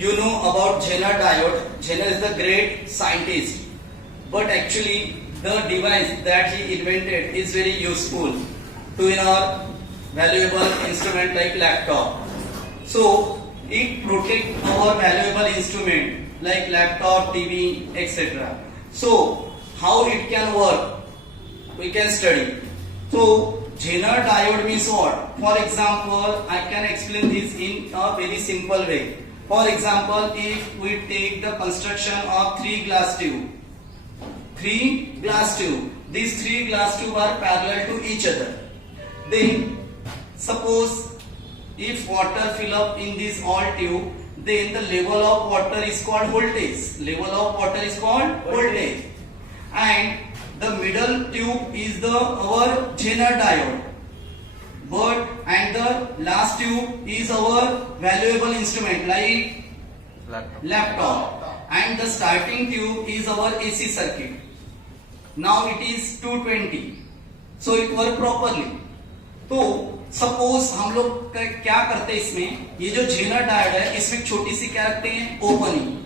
You know about Zener diode. Zener is the great scientist, but actually the device that he invented is very useful to in our valuable instrument like laptop. So it protect our valuable instrument like laptop, TV, etc. So how it can work? We can study. So Zener diode means what? For example, I can explain this in a very simple way. For example, if we take the construction of three glass tube, these three glass tube are parallel to each other. Then suppose if water fill up in this all tube, then the level of water is called voltage. And the middle tube is our Zener diode. And the last tube is our valuable instrument like laptop. And the starting tube is our AC circuit. Now it is 220. So it work properly. तो suppose हम लोग क्या करते हैं इसमें, ये जो Zener diode है इसमें छोटी सी क्या रखते हैं, ओपनिंग.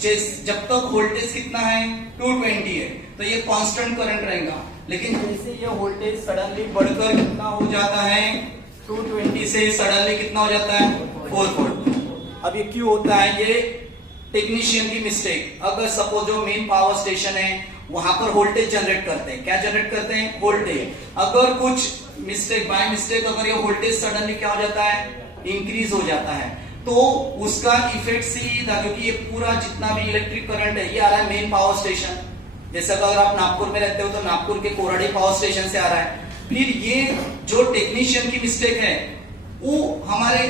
जब तक वोल्टेज कितना है 220 है तो ये कांस्टेंट करंट रहेगा. लेकिन जैसे ये वोल्टेज सडनली बढ़कर कितना हो जाता है, 220 से सडनली कितना हो जाता है 440. अब ये क्यों होता है, ये टेक्नीशियन की मिस्टेक. अगर सपोज जो मेन पावर स्टेशन है वहां पर वोल्टेज जनरेट करते हैं, क्या जनरेट करते हैं, वोल्टेज. अगर कुछ मिस्टेक बाय मिस्टेक अगर ये वोल्टेज सडनली क्या हो जाता है, इंक्रीज हो जाता है, तो उसका इफेक्ट सीधा, क्योंकि ये पूरा जितना भी इलेक्ट्रिक करंट है ये आ रहा है मेन पावर स्टेशन. जैसे अगर आप नागपुर में रहते हो तो नागपुर के कोराडी पावर स्टेशन से आ रहा है. फिर ये जो टेक्नीशियन की मिस्टेक है वो हमारे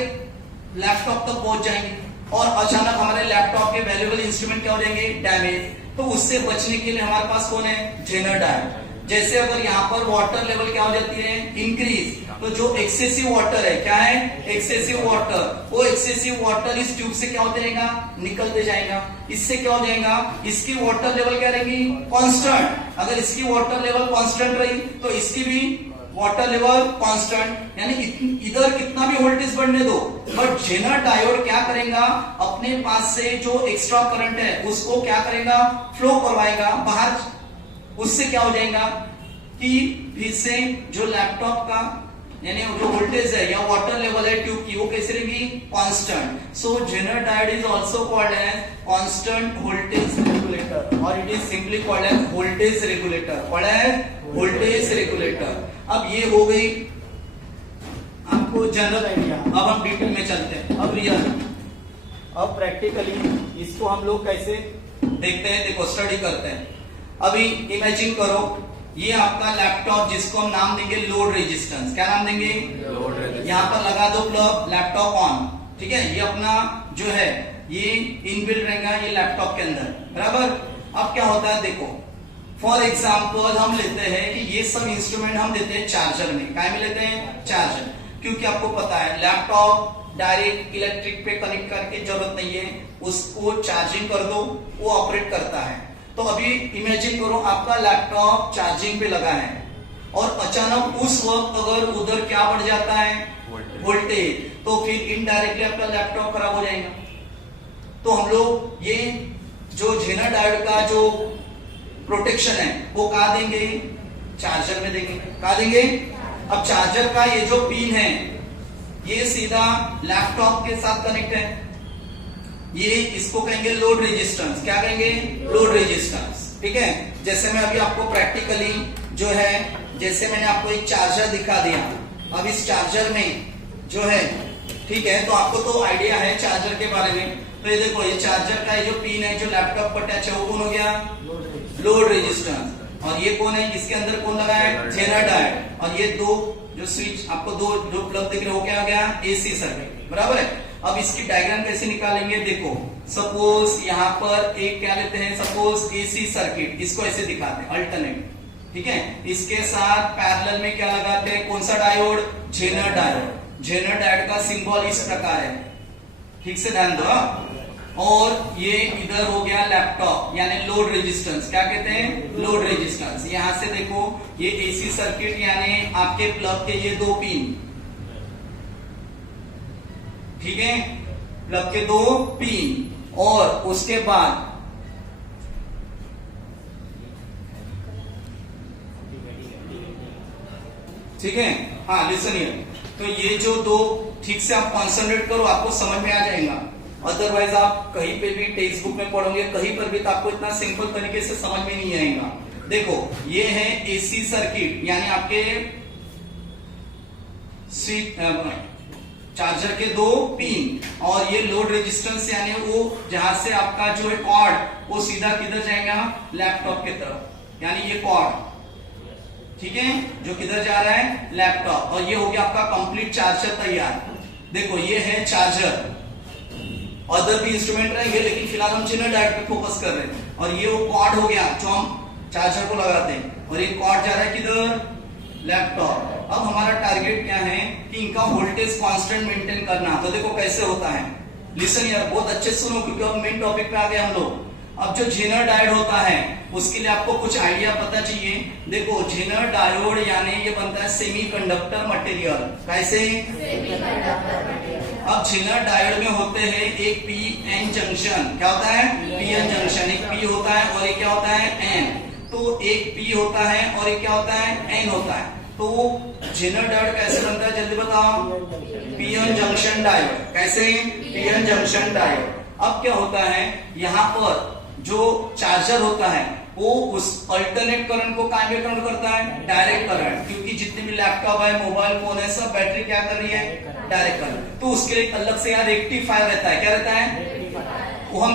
लैपटॉप तक पहुंच जाएंगे और अचानक हमारे लैपटॉप के वैल्यूएबल इंस्ट्रूमेंट क्या हो जाएंगे, डैमेज. तो उससे बचने के लिए हमारे पास कौन है, Zener डायोड. जैसे अगर यहाँ पर वाटर लेवल क्या हो जाती है, इंक्रीज, तो जो एक्सेसिव वाटर है, क्या है, एक्सेसिव वाटर, वो एक्सेसिव वाटर इस ट्यूब से क्या होते रहेगा, निकलते जाएगा. इससे क्या हो जाएगा, इसकी वाटर लेवल क्या रहेगी, कांस्टेंट. अगर इसकी वाटर लेवल कांस्टेंट रही तो इसकी भी वाटर लेवल कांस्टेंट. यानी इधर कितना भी वोल्टेज बढ़ने दो, बट Zener डायोड क्या करेगा, अपने पास से जो एक्स्ट्रा करंट है उसको क्या करेगा, फ्लो करवाएगा बाहर. उससे क्या हो जाएगा कि फिर से जो लैपटॉप का यानी जो वोल्टेज है या वाटर लेवल है ट्यूब की, वो कैसे रहेगी, constant. So Zener diode is also called as constant voltage regulator, और it is simply called as voltage regulator. अब ये हो गई आपको जनरल आइडिया. अब हम डिटेल में चलते हैं. अब रियल, अब प्रैक्टिकली इसको हम लोग कैसे देखते हैं, देखो स्टडी करते हैं. अभी इमेजिन करो ये आपका लैपटॉप जिसको हम नाम देंगे लोड रेजिस्टेंस. क्या नाम देंगे, लोड रेजिस्टेंस. यहाँ पर लगा दो प्लग, लैपटॉप ऑन. ठीक है, ये अपना जो है ये इनबिल्ट रहेगा ये लैपटॉप के अंदर, बराबर. अब क्या होता है, देखो फॉर एग्जाम्पल हम लेते हैं कि ये सब इंस्ट्रूमेंट हम देते हैं चार्जर में. क्या में लेते हैं, चार्जर. क्योंकि आपको पता है लैपटॉप डायरेक्ट इलेक्ट्रिक पे कनेक्ट करके जरूरत नहीं है, उसको चार्जिंग कर दो वो ऑपरेट करता है. तो अभी इमेजिन करो आपका लैपटॉप चार्जिंग पे लगा है और अचानक उस वक्त अगर उधर क्या बढ़ जाता है, वोल्टेज, तो फिर इनडायरेक्टली आपका लैपटॉप खराब हो जाएगा. तो हम लोग ये जो Zener डायोड का जो प्रोटेक्शन है वो कहा देंगे, चार्जर में देंगे. कहा देंगे. अब चार्जर का ये जो पिन है ये सीधा लैपटॉप के साथ कनेक्ट है. ये इसको कहेंगे लोड रेजिस्टेंस. क्या कहेंगे, लोड रेजिस्टेंस. ठीक है, जैसे मैं अभी आपको प्रैक्टिकली जो है, जैसे मैंने आपको एक चार्जर दिखा दिया. अब इस चार्जर में जो है, ठीक है, तो आपको तो आइडिया है चार्जर के बारे में. तो ये देखो ये चार्जर का ये जो पिन है जो लैपटॉप पर टच है वो कौन हो गया, लोड रेजिस्टेंस. और ये कौन है, इसके अंदर कौन लगा है, Zener डायोड. और ये दो जो स्विच आपको दो जो प्लग दिख रहे हो क्या हो गया, एसी सर्किट, बराबर है. अब इसकी डायग्राम कैसे निकालेंगे, देखो सपोज यहाँ पर एक क्या लेते हैं, सपोज एसी सर्किट, इसको ऐसे दिखाते हैं अल्टरनेट. ठीक है, इसके साथ पैरेलल में क्या लगाते हैं, कौन सा diode, Zener diode. Zener diode का सिंबल इस प्रकार है, ठीक से ध्यान दो. और ये इधर हो गया लैपटॉप यानी लोड रेजिस्टेंस. क्या कहते हैं, लोड रेजिस्टेंस. यहां से देखो ये एसी सर्किट यानी आपके प्लग के ये दो पिन, ठीक है, प्लग के 2 पिन और उसके बाद ठीक है। हाँ लिसन हियर, तो ये जो 2 ठीक से आप कॉन्सेंट्रेट करो, आपको समझ में आ जाएगा। अदरवाइज आप कहीं पे भी टेक्स्ट बुक में पढ़ोगे कहीं पर भी तो आपको इतना सिंपल तरीके से समझ में नहीं आएगा। देखो ये है एसी सर्किट, यानी आपके चार्जर के 2 पिन और ये लोड रेजिस्टेंस, यानी वो जहां से आपका जो है कॉर्ड वो सीधा किधर जाएगा, लैपटॉप की तरफ, यानी ये कॉर्ड ठीक है जो किधर जा रहा है, लैपटॉप। और ये हो गया आपका कंप्लीट चार्जर तैयार। देखो ये है चार्जर, अदर भी इंस्ट्रूमेंट रहेंगे लेकिन फिलहाल हम जेनर डायोड पे फोकस कर रहे हैं। और ये वो कॉर्ड हो गया जो हम चार्जर को लगाते हैं, और ये कॉर्ड जा रहा है किधर, लैपटॉप। अब हमारा टारगेट क्या है कि इनका वोल्टेज कांस्टेंट मेंटेन करना। तो देखो कैसे होता है, लिसन यार बहुत अच्छे सुनो क्योंकि अब मेन टॉपिक पे आ गए हम लोग। अब जो जेनर डायोड होता है उसके लिए आपको कुछ आइडिया पता चाहिए। देखो जेनर डायोड यानी ये बनता है सेमीकंडक्टर मटेरियल। कैसे, अब जेनर डायोड में होते हैं एक पी एन जंक्शन, क्या होता है, पी एन जंक्शन। एक पी होता है और एक क्या होता है, एन। तो एक पी होता है और एक क्या होता है, एन होता है। तो जेनर डायोड कैसे बनता है जल्दी बताओ, पी एन जंक्शन डायोड। कैसे, पी एन जंक्शन डायोड। अब क्या होता है, यहाँ पर जो चार्जर होता है वो उस अल्टरनेट करंट को कहां में कन्वर्ट करता है, डायरेक्ट करंट। क्योंकि जितने भी लैपटॉप है, मोबाइल फोन है, सब बैटरी क्या कर रही है, डायरेक्ट करंट। तो उसके लिए अलग से यहाँ रेक्टिफायर रहता है। क्या रहता है, वो हम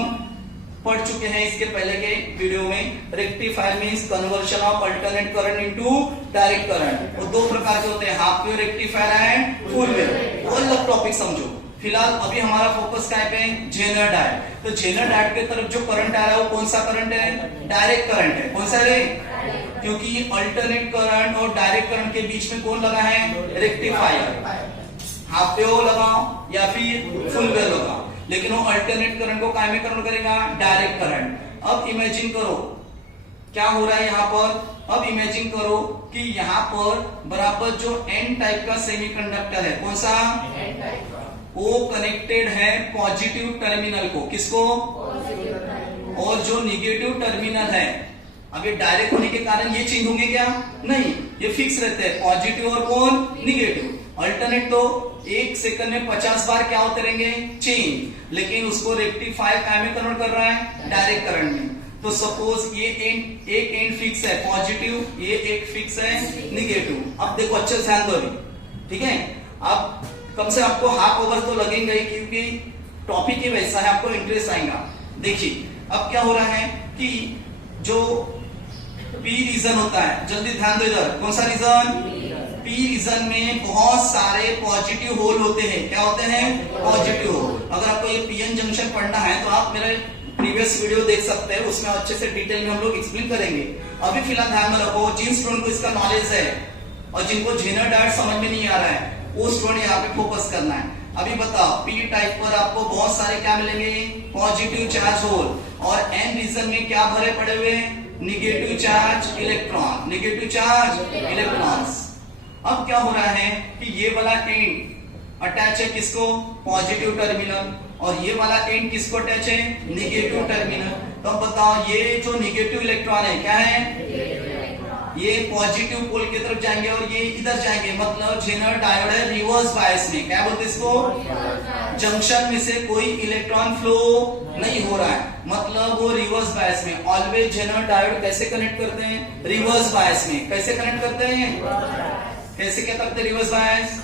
पढ़ चुके हैं इसके पहले के वीडियो में। Rectifier means conversion of alternate current into direct current. वो 2 प्रकार के होते हैं, half wave rectifier and full wave. वो अलग टॉपिक समझो। फिलहाल अभी हमारा फोकस क्या पे, जेनर डायोड। तो जेनर डायोड के तरफ जो करंट आ रहा है वो कौन सा करंट है, डायरेक्ट करंट है। कौन सा रे, क्योंकि अल्टरनेट करंट और डायरेक्ट करंट के बीच में कौन लगा है, रेक्टिफायर। हाफ वेव लगाओ या फिर फुल वेव लगाओ, लेकिन वो अल्टरनेट करंट को काय में कन्वर्ट करेगा, डायरेक्ट करंट। अब इमेजिन करो क्या हो रहा है यहाँ पर। अब इमेजिन करो कि यहाँ पर बराबर जो एन टाइप का सेमीकंडक्टर है, कौन सा, वो कनेक्टेड है पॉजिटिव टर्मिनल को, किसको, और जो निगेटिव टर्मिनल है, अब ये डायरेक्ट होने के कारण ये चेंज होंगे क्या, नहीं, ये फिक्स रहते हैं, पॉजिटिव और कौन, निगेटिव। अल्टरनेट तो 1 सेकंड में 50 बार क्या होते रहेंगे, चेंज। लेकिन उसको रेक्टिफायर काय में कन्वर्ट कर रहा है, डायरेक्ट करंट में। तो सपोज ये एंड, एक एंड फिक्स है पॉजिटिव, ये एक फिक्स है निगेटिव। अब देखो अच्छे से ध्यान दो, ठीक है। अब कम से आपको हाफ ओवर तो लगेंगे क्योंकि टॉपिक ही वैसा है, आपको इंटरेस्ट आएगा। देखिए अब क्या हो रहा है कि जो पी रीजन होता है, जल्दी ध्यान दो इधर, कौन सा रीजन, पी रीजन में बहुत सारे पॉजिटिव होल होते हैं। क्या होते हैं, पॉजिटिव होल। अगर आपको ये पीएन जंक्शन पढ़ना है तो आप मेरे प्रीवियस वीडियो देख सकते हैं, उसमें अच्छे से डिटेल में हम लोग एक्सप्लेन करेंगे। अभी फिलहाल ध्यान में रखो, जिन स्टूडेंट को इसका नॉलेज है और जिनको जेनर डायोड समझ में नहीं आ रहा है वो स्टूडेंट यहाँ पे फोकस करना है। अभी बताओ पी टाइप पर आपको बहुत सारे क्या मिलेंगे, पॉजिटिव चार्ज होल, और एन रीजन में क्या भरे पड़े हुए, negative charge electron, negative charge electrons. अब क्या हो रहा है कि ये वाला एंड अटैच है किसको, पॉजिटिव टर्मिनल, और ये वाला एंड किसको अटैच है, निगेटिव टर्मिनल। तो अब बताओ ये जो निगेटिव इलेक्ट्रॉन है क्या है, ये पॉजिटिव पोल की तरफ जाएंगे और ये इधर जाएंगे। मतलब जेनर डायोड है रिवर्स बायस में, क्या बोलते हैं इसको, जंक्शन में से कोई इलेक्ट्रॉन फ्लो नहीं हो रहा है, मतलब वो रिवर्स बायस में। ऑलवेज जेनर डायोड कैसे कनेक्ट करते हैं, रिवर्स बायस में। कैसे कनेक्ट करते हैं, कैसे क्या करते हैं, reverse bias.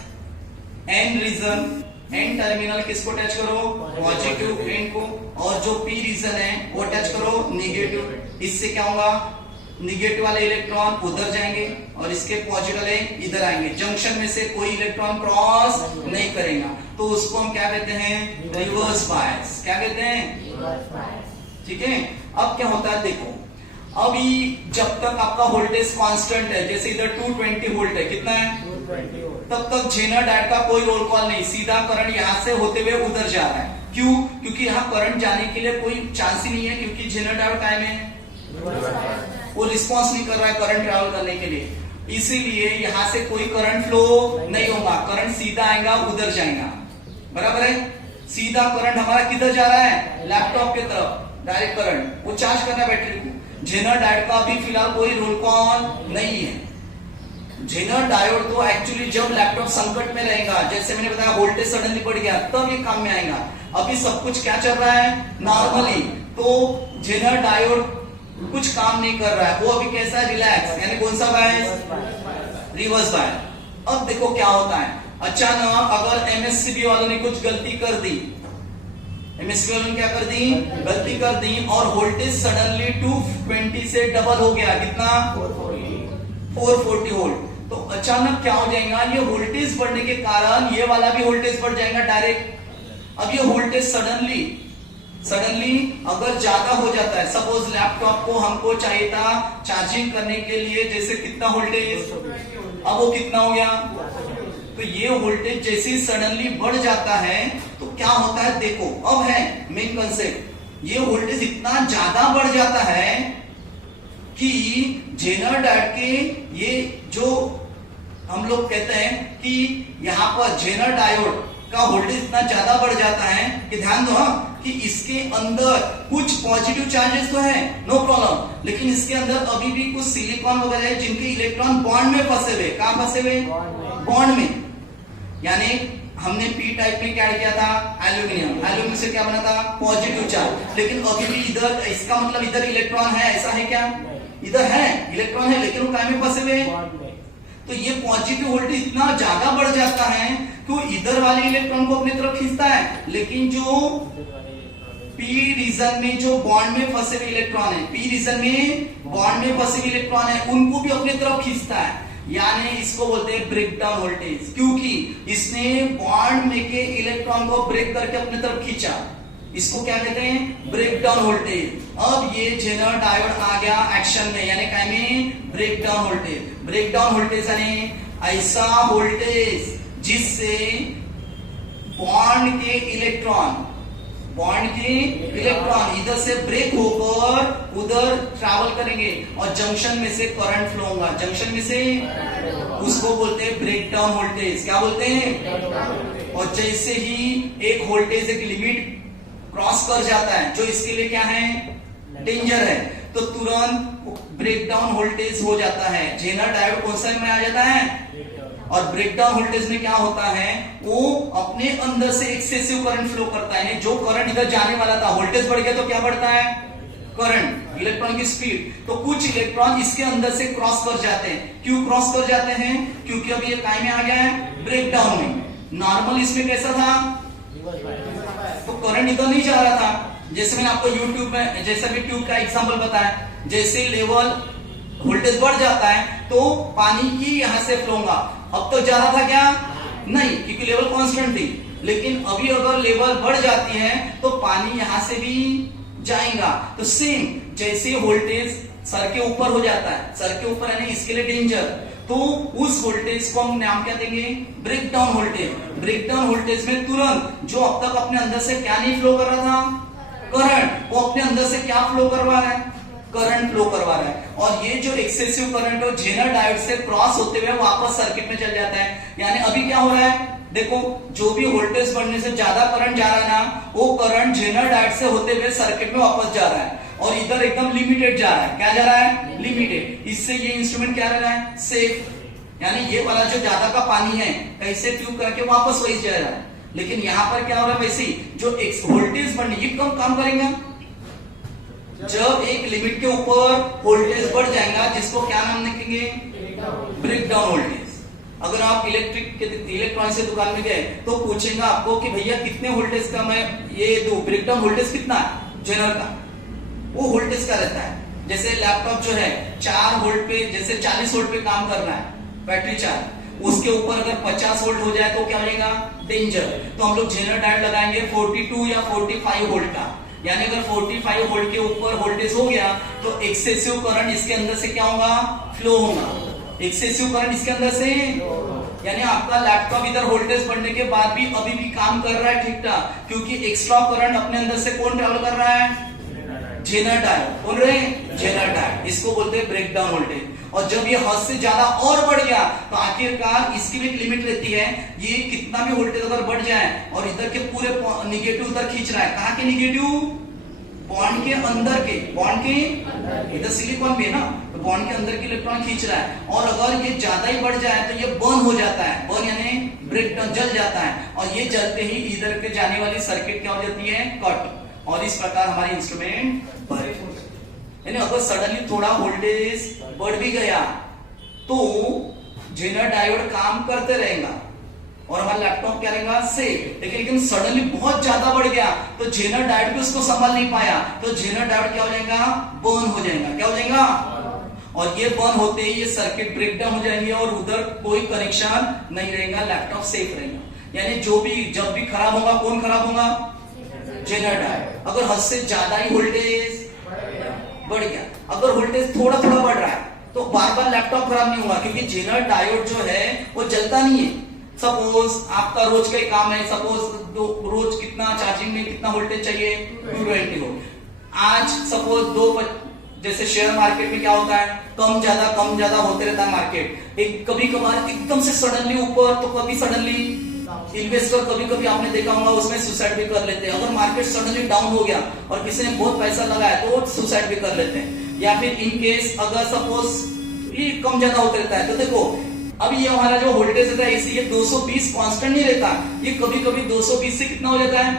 N region, N terminal किसको अटैच करो, पॉजिटिव एन को, और जो पी रीजन है वो अटैच करो निगेटिव। इससे क्या होगा, निगेटिव वाले इलेक्ट्रॉन उधर जाएंगे और इसके पॉजिटिव वाले इधर आएंगे। जंक्शन में से कोई इलेक्ट्रॉन क्रॉस नहीं करेगा, तो उसको हम क्या कहते हैं, रिवर्स बायस। क्या कहते हैं, ठीक है। अब क्या होता है देखो, अभी जब तक आपका वोल्टेज कांस्टेंट है, जैसे इधर 220 वोल्ट है, कितना है, तब तक जेनर डायोड का कोई रोल कॉल नहीं, सीधा करंट यहाँ से होते हुए उधर जा रहा है। क्यों, क्योंकि यहाँ करंट जाने के लिए कोई चांस ही नहीं है, क्योंकि जेनर डायोड काय में वो रिस्पॉन्स नहीं कर रहा है करंट ट्रैवल करने के लिए। इसीलिए यहाँ से कोई करंट फ्लो नहीं होगा, करंट सीधा आएगा उधर जाएगा, बराबर है, सीधा करंट हमारा किधर जा रहा है, लैपटॉप की तरफ, डायरेक्ट करंट, वो चार्ज करना है बैटरी को। जेनर डायोड का अभी फिलहाल कोई रोल कॉल नहीं है। जेनर डायोड तो एक्चुअली जब लैपटॉप संकट में रहेगा, जैसे मैंने बताया वोल्टेज सडनली बढ़ गया, तब ये काम में आएगा। अभी सब कुछ क्या चल रहा है, नॉर्मली, तो जेनर डायोड कुछ काम नहीं कर रहा है, वो अभी कैसा है, रिलैक्स, यानी कौन सा बायस, रिवर्स बायस। अब देखो क्या होता है, अचानक अगर एमएससीबी वालों ने कुछ गलती कर दी, एमएससीबी वालों ने क्या कर दी, गलती कर दी, और वोल्टेज सडनली 220 से डबल हो गया, कितना, 440 वोल्ट। तो अचानक क्या हो जाएगा, ये वोल्टेज बढ़ने के कारण ये वाला भी वोल्टेज बढ़ जाएगा डायरेक्ट। अब ये वोल्टेज सडनली अगर ज्यादा हो जाता है, सपोज लैपटॉप को हमको चाहिए था चार्जिंग करने के लिए जैसे कितना वोल्टेज, अब वो कितना हो गया, तो ये वोल्टेज जैसे ही सडनली बढ़ जाता है तो क्या होता है, देखो अब है मेन कंसेप्ट, ये वोल्टेज इतना ज्यादा बढ़ जाता है कि जेनर डायोड के ये जो हम लोग कहते हैं कि यहां पर जेनर डायोड का वोल्टेज इतना ज्यादा बढ़ जाता है कि ध्यान दो कि इसके अंदर कुछ पॉजिटिव चार्जेस तो है, नो प्रॉब्लम, लेकिन इसके अंदर अभी भी कुछ सिलिकॉन वगैरह है जिनके इलेक्ट्रॉन बॉन्ड में फंसे हुए, कहां फंसे हुए, बॉन्ड में। यानी हमने पी टाइप में क्या किया था, एल्यूमिनियम से क्या बना था, पॉजिटिव चार्ज, लेकिन अभी भी इधर, इसका मतलब इधर इलेक्ट्रॉन है, ऐसा है क्या, इधर है इलेक्ट्रॉन है, लेकिन वो कहां में फंसे हुए, तो ये पॉजिटिव वोल्टेज इतना ज्यादा बढ़ जाता है कि वो इधर वाले इलेक्ट्रॉन को अपनी तरफ खींचता है, लेकिन जो पी रीजन में जो बॉन्ड में फंसे हुए इलेक्ट्रॉन है, पी रीजन में बॉन्ड में फंसे हुए इलेक्ट्रॉन है, उनको भी अपनी तरफ खींचता है। यानी इसको बोलते हैं ब्रेक डाउन वोल्टेज, क्योंकि इसने बॉन्ड में के इलेक्ट्रॉन को ब्रेक करके अपनी तरफ खींचा, इसको क्या कहते हैं, ब्रेक डाउन वोल्टेज। अब ये जेनर डायोड आ गया एक्शन में, यानी क्या में, breakdown voltage. Breakdown voltage यानी ऐसा वोल्टेज जिससे बॉन्ड के इलेक्ट्रॉन इधर से ब्रेक होकर उधर ट्रैवल करेंगे और जंक्शन में से करंट फ्लो होगा, जंक्शन में से, उसको बोलते हैं ब्रेक डाउन वोल्टेज। क्या बोलते हैं, और जैसे ही एक वोल्टेज एक लिमिट क्रॉस कर जाता है जो इसके लिए क्या है, डेंजर है, तो तुरंत ब्रेक डाउन वोल्टेज हो जाता है। जेनर डायोड कौन सा में आ जाता है, और ब्रेकडाउन वोल्टेज में क्या होता है, वो अपने अंदर से एक्सेसिव करंट फ्लो करता है। जो करंट इधर जाने वाला था, वोल्टेज बढ़ गया तो क्या बढ़ता है, करंट, इलेक्ट्रॉन की स्पीड, तो कुछ इलेक्ट्रॉन इसके अंदर से क्रॉस कर जाते हैं। क्यों क्रॉस कर जाते हैं, क्योंकि अब ये काय में आ गया है, ब्रेकडाउन में। नॉर्मल इसमें कैसा था, तो करंट इधर नहीं जा रहा था, जैसे मैंने आपको यूट्यूब में जैसे भी ट्यूब का एग्जांपल बताया, जैसे लेवल वोल्टेज बढ़ जाता है तो पानी की यहां से फ्लो होगा। अब तक जा रहा था क्या, नहीं, क्योंकि लेवल कांस्टेंट थी, लेकिन अभी अगर लेवल बढ़ जाती है तो पानी यहां से भी जाएगा। तो सेम जैसे वोल्टेज सर के ऊपर हो जाता है, सर के ऊपर यानी इसके लिए डेंजर, तो उस वोल्टेज को हम नाम क्या देंगे, breakdown voltage. Breakdown voltage में तुरंत जो अब तक अपने अंदर से क्या नहीं फ्लो कर रहा था, करंट, वो अपने अंदर से क्या फ्लो करवा रहा है, करंट फ्लो करवा रहा है। और ये जो एक्सेसिव करंट है जेनर डायोड से क्रॉस होते हुए वापस सर्किट में चल जाता है। यानी अभी क्या हो रहा है, देखो जो भी वोल्टेज बढ़ने से ज्यादा करंट जा रहा है ना, वो करंट जेनर डायोड से होते हुए सर्किट में वापस जा रहा है, और इधर एकदम लिमिटेड जा रहा है। क्या जा रहा है, लिमिटेड। इससे ये इंस्ट्रूमेंट क्या रह रहा है, सेफ, यानी ये वाला जो ज्यादा का पानी है कैसे ट्यूब करके वापस वही जा रहा है। लेकिन यहाँ पर क्या हो रहा है, वैसे जो वोल्टेज बढ़ने, ये कम काम करेंगे जब एक लिमिट के ऊपर वोल्टेज बढ़ जाएगा, जिसको क्या नाम लिखेंगे, ब्रेक डाउन वोल्टेज। अगर आप इलेक्ट्रॉनिक से दुकान में गए तो पूछेगा आपको कि भैया कितने वोल्टेज का मैं ये दो, ब्रेक डाउन वोल्टेज कितना है जेनर का, वो वोल्टेज का रहता है। जैसे लैपटॉप जो है 4 वोल्ट पे, जैसे 40 वोल्ट पे काम कर रहा है, बैटरी चार्ज, उसके ऊपर अगर 50 वोल्ट हो जाए तो क्या हो जाएगा, डेंजर। तो हम लोग जेनर डायोड लगाएंगे 42 या 45 वोल्ट का, यानी अगर 45 वोल्ट के ऊपर वोल्टेज हो गया तो एक्सेसिव करंट इसके अंदर से क्या होगा, फ्लो होगा, एक्सेसिव करंट इसके अंदर से, यानी आपका लैपटॉप इधर वोल्टेज बढ़ने के बाद भी अभी भी काम कर रहा है ठीक ठाक, क्योंकि एक्स्ट्रा करंट अपने अंदर से कौन ट्रैवल कर रहा है, जेनर डायोड। बोल रहे हैं जेनर डायोड, इसको बोलते हैं ब्रेक डाउन वोल्टेज। और जब ये हद से ज्यादा और बढ़ गया तो आखिरकार इसकी भी एक लिमिट रहती है, ये कितना भी वोल्टेज अगर बढ़ जाए और इधर के पूरे निगेटिव उधर खींच रहा है, कहाँ के निगेटिव, बॉन्ड के अंदर के, बॉन्ड के इधर सिलिकॉन भी है ना, तो बॉन्ड के अंदर के इलेक्ट्रॉन खींच रहा है, और अगर ये ज्यादा ही बढ़ जाए तो ये बर्न हो जाता है, बर्न यानी ब्रेक डाउन, जल जाता है, और ये जलते ही इधर के जाने वाली सर्किट क्या हो जाती है, कट, और इस प्रकार हमारी इंस्ट्रूमेंट बर्न हो जाती है। यानी अगर सडनली थोड़ा वोल्टेज बढ़ भी गया तो जेनर डायोड काम करते रहेगा और हमारा लैपटॉप क्या रहेगा सेफ, लेकिन सडनली बहुत ज्यादा बढ़ गया तो जेनर डायोड भी उसको संभाल नहीं पाया, तो जेनर डायोड क्या हो जाएगा, बर्न हो जाएगा, क्या हो जाएगा, और ये बर्न होते ही ये सर्किट ब्रेक डाउन हो जाएंगे और उधर कोई कनेक्शन नहीं रहेगा, लैपटॉप सेफ रहेगा। यानी जो भी जब भी खराब होगा, कौन खराब होगा, जेनर डायोड। अगर हद से ज्यादा ही वोल्टेज बढ़ गया, अगर वोल्टेज थोड़ा थोड़ा बढ़ रहा है तो बार बार लैपटॉप खराब नहीं होगा, क्योंकि जेनर डायोड जो है वो जलता नहीं है। सपोज आपका रोज का ही काम है, सपोज रोज कितना चार्जिंग में कितना वोल्टेज चाहिए, 220 वोल्ट। आज सपोज जैसे शेयर मार्केट में क्या होता है, कम ज्यादा होते रहता है मार्केट, एक कभी कभार एकदम से सडनली ऊपर तो कभी सडनली इन्वेस्टर, कभी कभी आपने देखा होगा उसमें सुसाइड भी कर लेते हैं। अगर मार्केट सडनली डाउन हो गया और किसी ने बहुत पैसा लगाया तो सुसाइड भी कर लेते हैं। या फिर इन केस अगर सपोज ये कम ज्यादा होते रहता है, तो देखो अब ये हमारा जो वोल्टेज रहता है ये 220 कांस्टेंट नहीं रहता, ये कभी कभी 220 से कितना हो जाता है,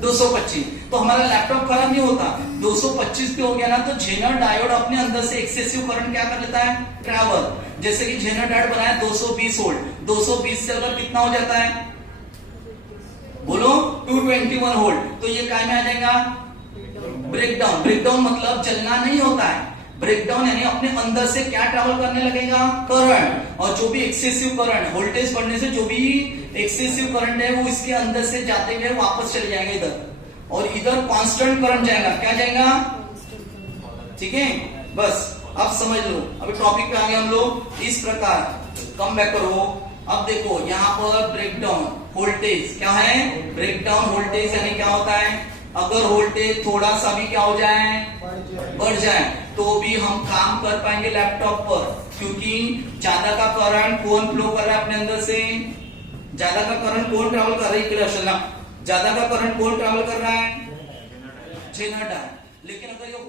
225, तो हमारा लैपटॉप खराब नहीं होता। 225 पे हो गया ना तो जेनर डायोड अपने अंदर से एक्सेसिव करंट क्या कर लेता है, ट्रैवल, जैसे कि जेनर डायोड बनाया 220 वोल्ट, 220 से अगर कितना हो जाता है, बोलो 221 वोल्ट, तो ये काय में आ जाएगा, ब्रेकडाउन। ब्रेकडाउन मतलब जलना नहीं होता है, ब्रेकडाउन यानी अपने अंदर से क्या ट्रैवल करने लगेगा, करंट, और जो भी एक्सेसिव करंट, वोल्टेज बढ़ने से जो भी एक्सेसिव करंट है वो इसके अंदर से जाते हुए वापस चले जाएंगे इधर, और इधर कांस्टेंट करंट जाएगा, क्या जाएगा, ठीक है। बस अब समझ लो, अभी टॉपिक पे आ गए हम लोग। इस प्रकार कम बैक करो। अब देखो यहाँ पर ब्रेकडाउन वोल्टेज क्या है, ब्रेकडाउन वोल्टेज यानी क्या होता है, अगर वोल्टेज थोड़ा सा भी क्या हो जाए, बढ़ जाए, तो भी हम काम कर पाएंगे लैपटॉप पर, क्योंकि ज्यादा का करंट कौन फ्लो कर रहा है अपने अंदर से, ज्यादा का करंट कौन ट्रैवल कर रही है, ज्यादा का करंट कौन ट्रैवल कर रहा है, जेनर डायोड। लेकिन अगर ये